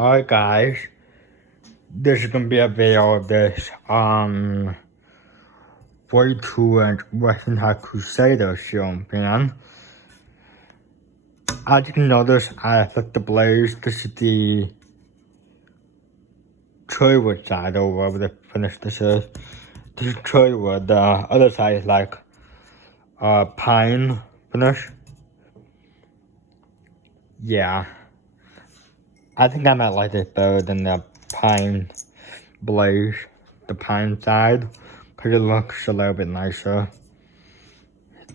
Hi guys, this is gonna be a video of this 42-inch Westinghouse Crusader ceiling fan. As you can notice, I put the blaze. This is the cherrywood side over the finish. This is cherrywood. The other side is like pine finish. Yeah, I think I might like this better than the pine blaze, the pine side, because it looks a little bit nicer.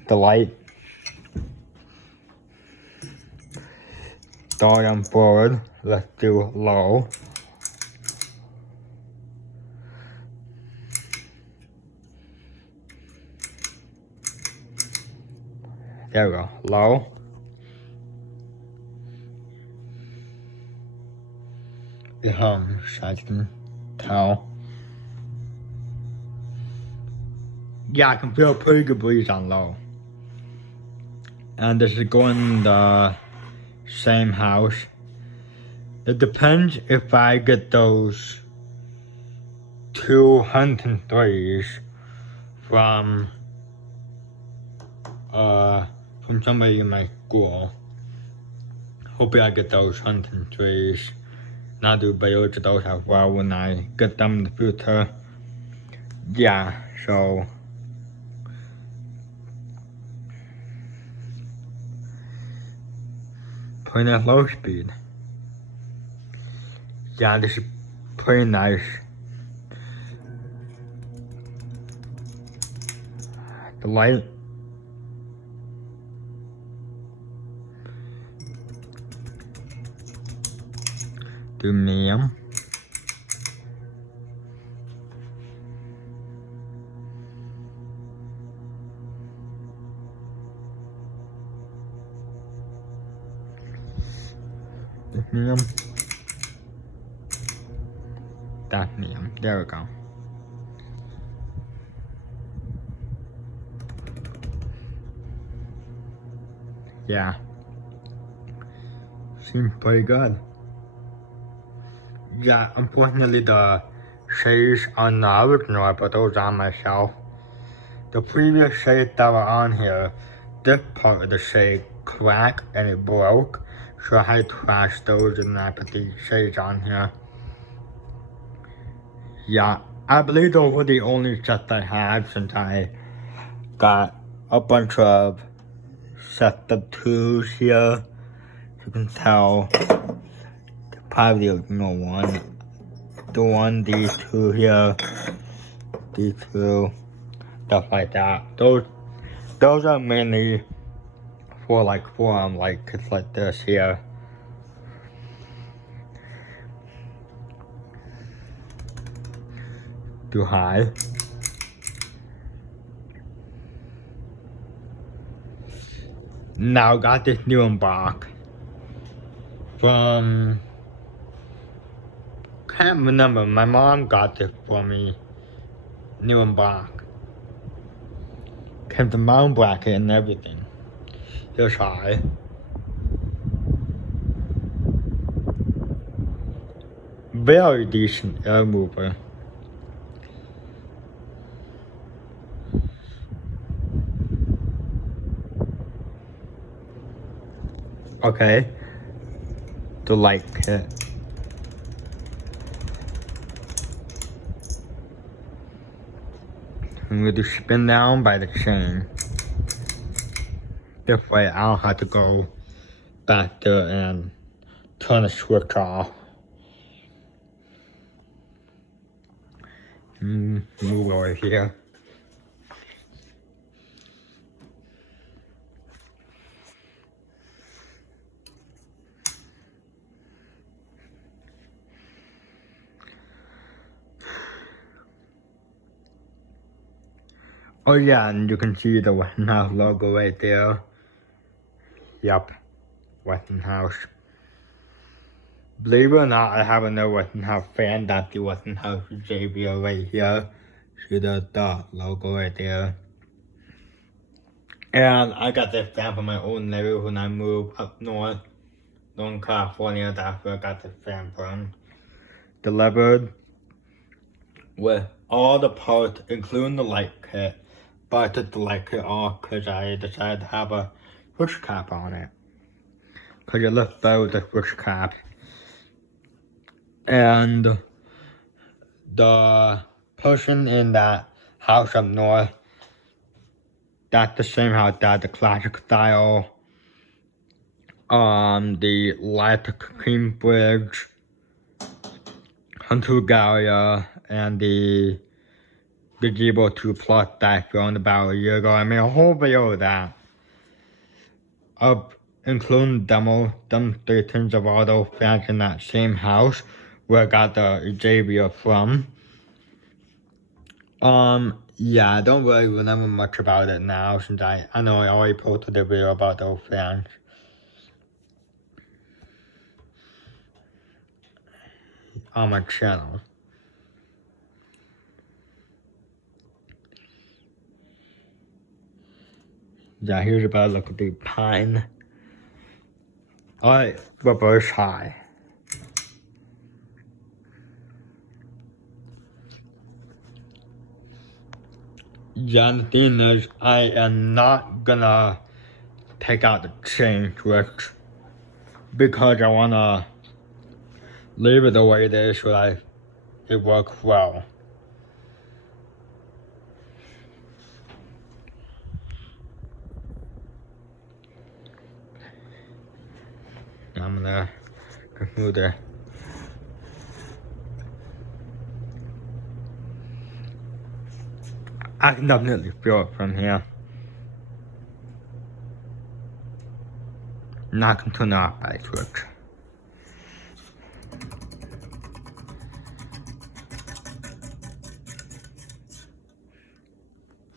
The light, going forward, let's do low. There we go, low. It hums, as you can tell. Yeah, I can feel a pretty good breeze on low. And this is going in the same house. It depends if I get those 203s from somebody in my school. Hopefully I get those 103s. And I'll do videos to those as well when I get them in the future. Yeah, so putting at low speed. Yeah, this is pretty nice. The light. Do medium. Medium. That medium. There we go. Yeah. Seems pretty good. Yeah, unfortunately the shades on the original, I put those on myself. The previous shades that were on here, this part of the shade cracked and it broke. So I had to trash those and I put these shades on here. Yeah, I believe those were the only sets I had since I got a bunch of sets of twos here. You can tell probably the original one. The one, these two here, these two, stuff like that. Those are mainly for like kids like this here. Too high. Now got this new box from, can't remember, my mom got this for me, new box. Came the mount bracket and everything. It's high. Very decent air mover. Okay, the light kit. I'm going to spin down by the chain. This way I don't have to go back there and turn the switch off. Move over here. Oh yeah, and you can see the Westinghouse logo right there. Yep, Westinghouse. Believe it or not, I have another Westinghouse fan. That's the Westinghouse Crusader right here. See the logo right there. And I got this fan from my old neighbor when I moved up north in California, that's where I got the fan from. Delivered with all the parts, including the light kit. But I took the light kit off because I decided to have a switch cap on it. Because it looks better with the switch cap. And the person in that house up north, that's the same house that the classic style. The light cream bridge, Hunter Gallia, and the gazebo 2 plus that I filmed about a year ago. I made a whole video of that. Including demonstrations of all those fans in that same house where I got the Xavier from. Yeah, I don't really remember much about it now since I know I already posted a video about those fans. On my channel. Yeah, here's a better look at the pine. Alright, reverse high. Yeah, the thing is, I am not gonna take out the chain switch because I wanna leave it the way it is so that it works well. I'm gonna remove the I can definitely feel it from here. Now I can turn it off by switch.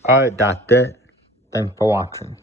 Alright, that's it. Thanks for watching.